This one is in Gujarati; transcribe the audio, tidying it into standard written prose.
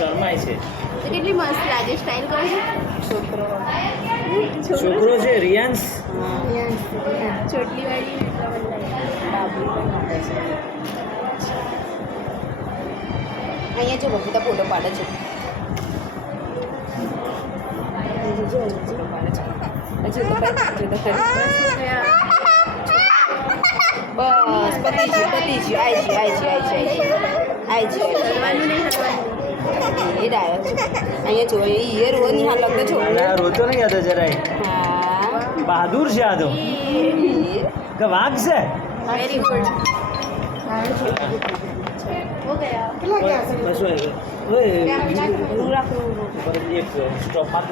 શરમાય છે. તો કેટલી મસ્ત લાગે સ્ટાઇલ કરો છોકરો છે રિયાન્સ. ચોટલી વાળી અહીંયા જો બબીતા ફોટો પાડે છે. ફોટો પાડે છે. હજુ તો બસ પતી ગયું આઈ કરવાનું નહીં એ ડાયો છે. અહીંયા જો એ ઈયર રોની હા લગતો છો. આ રોતો નહીં હતો જરાય. હા બહાદુર છે આ તો કે વાઘ છે. વેરી ગુડ હો ગયા કેટલા ગયા છે બસ ઓય એક સ્ટોપ માર